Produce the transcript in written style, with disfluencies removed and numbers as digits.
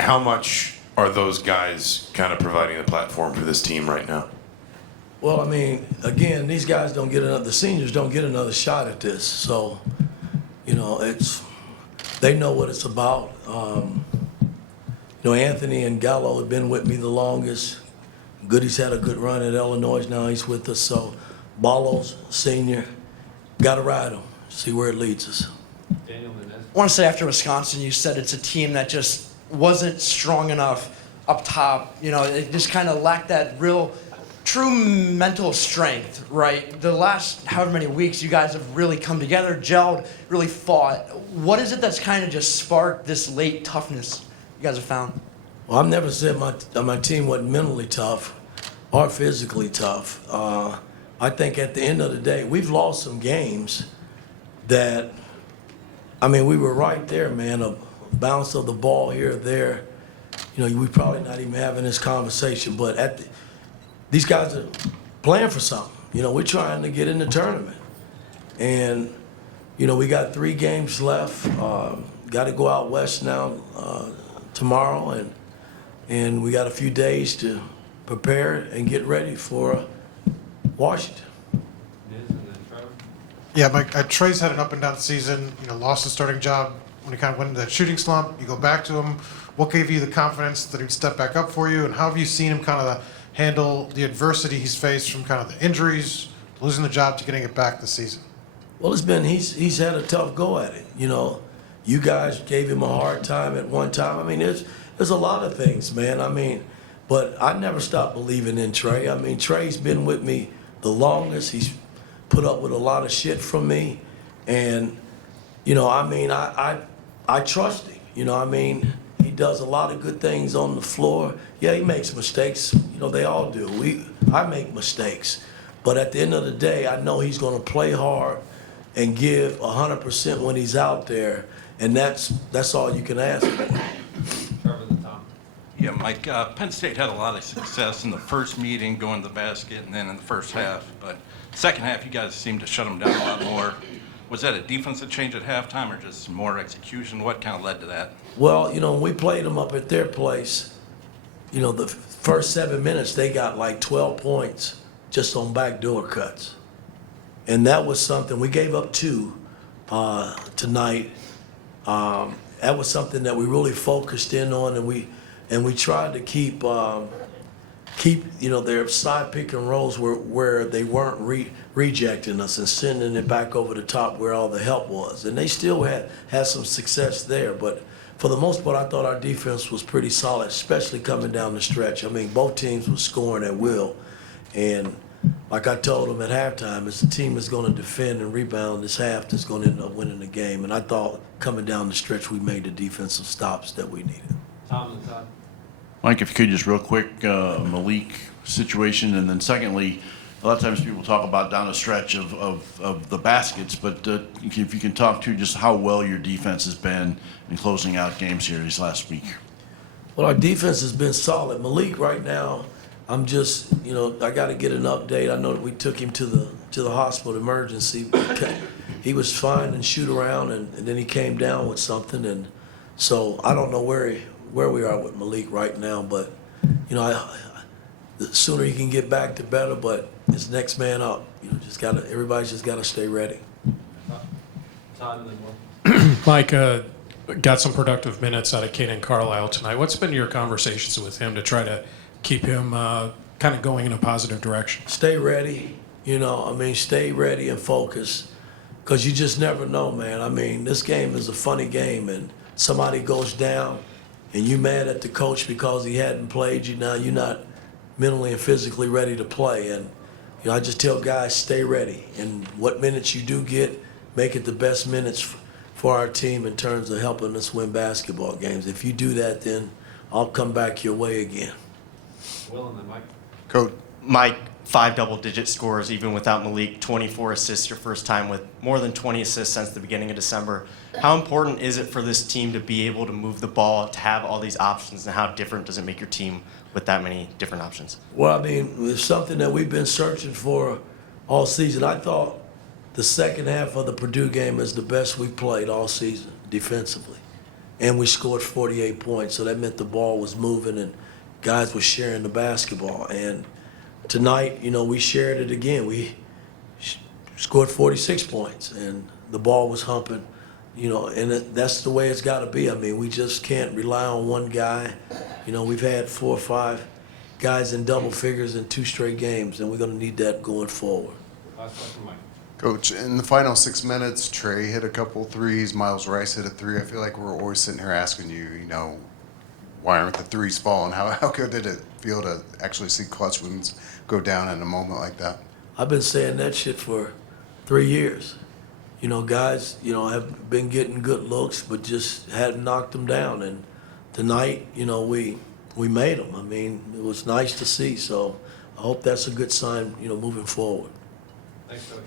How much are those guys kind of providing the platform for this team right now? Well, I mean, again, these guys don't get the seniors don't get another shot at this. So, you know, they know what it's about. Anthony and Gallo have been with me the longest. Goody's had a good run at Illinois. Now he's with us. So, Ballo's senior, got to ride him, see where it leads us. I want to say after Wisconsin, you said it's a team that just wasn't strong enough up top. You know, it just kind of lacked that real, true mental strength, right? The last however many weeks, you guys have really come together, gelled, really fought. What is it that's kind of just sparked this late toughness you guys have found? Well, I've never said my team wasn't mentally tough or physically tough. I think at the end of the day, we've lost some games that, I mean, we were right there, man. A bounce of the ball here or there. You know, we probably not even having this conversation, but these guys are playing for something. You know, we're trying to get in the tournament. And, you know, we got 3 games left. Got to go out west now tomorrow, and we got a few days to prepare and get ready for Washington. Yeah, Mike, Trey's had an up and down season, you know, lost his starting job when he kind of went into that shooting slump. You go back to him. What gave you the confidence that he'd step back up for you? And how have you seen him kind of handle the adversity he's faced from kind of the injuries, losing the job to getting it back this season? Well, he's had a tough go at it. You know, you guys gave him a hard time at one time. I mean, there's a lot of things, man. I mean, but I never stopped believing in Trey. I mean, Trey's been with me the longest. He's put up with a lot of shit from me, and you know, I mean, I trust him. You know, I mean, he does a lot of good things on the floor. Yeah, he makes mistakes. You know, they all do. I make mistakes, but at the end of the day, I know he's going to play hard and give 100% when he's out there, and that's all you can ask for. Yeah, Mike, Penn State had a lot of success in the first meeting, going to the basket, and then in the first half. But second half, you guys seemed to shut them down a lot more. Was that a defensive change at halftime or just more execution? What kind of led to that? Well, you know, when we played them up at their place, you know, the first 7 minutes, they got like 12 points just on backdoor cuts. And that was something, we gave up 2 tonight. That was something that we really focused in on, and we tried to keep you know, their side pick and rolls where they weren't rejecting us and sending it back over the top where all the help was. And they still had some success there, but for the most part, I thought our defense was pretty solid, especially coming down the stretch. I mean, both teams were scoring at will, and like I told them at halftime, it's the team that's going to defend and rebound this half that's going to end up winning the game. And I thought coming down the stretch, we made the defensive stops that we needed. Mike, if you could just real quick, Malik situation, and then secondly, a lot of times people talk about down the stretch of the baskets, but if you can talk to just how well your defense has been in closing out games here these last week. Well, our defense has been solid. Malik right now, I'm just, you know, I got to get an update. I know that we took him to the hospital emergency. He was fine and shoot around, and then he came down with something, and so I don't know where we are with Malik right now, but you know, the sooner he can get back, the better. But it's next man up. You know, everybody's just gotta stay ready. Mike, got some productive minutes out of Kaden Carlisle tonight. What's been your conversations with him to try to keep him kind of going in a positive direction? Stay ready. You know, I mean, stay ready and focus, because you just never know, man. I mean, this game is a funny game, and somebody goes down, and you mad at the coach because he hadn't played you. Now you're not mentally and physically ready to play. And you know, I just tell guys, stay ready. And what minutes you do get, make it the best minutes for our team in terms of helping us win basketball games. If you do that, then I'll come back your way again. Will and then Mike. Coach, Mike, 5 double-digit scores even without Malik, 24 assists, your first time with more than 20 assists since the beginning of December. How important is it for this team to be able to move the ball, to have all these options, and how different does it make your team with that many different options? Well, I mean, it's something that we've been searching for all season. I thought the second half of the Purdue game is the best we played all season defensively. and we scored 48 points. So that meant the ball was moving and guys were sharing the basketball. And tonight, you know, we shared it again. We scored 46 points, and the ball was humping, you know, and that's the way it's got to be. I mean, we just can't rely on one guy. You know, we've had 4 or 5 guys in double figures in 2 straight games, and we're going to need that going forward. Coach, in the final 6 minutes, Trey hit a couple threes, Miles Rice hit a 3. I feel like we're always sitting here asking you, you know, why aren't the threes falling? How good did it feel to actually see clutch ones go down in a moment like that? I've been saying that shit for 3 years. You know, guys, you know, have been getting good looks, but just hadn't knocked them down. And tonight, you know, we made them. I mean, it was nice to see. So I hope that's a good sign, you know, moving forward. Thanks, Coach.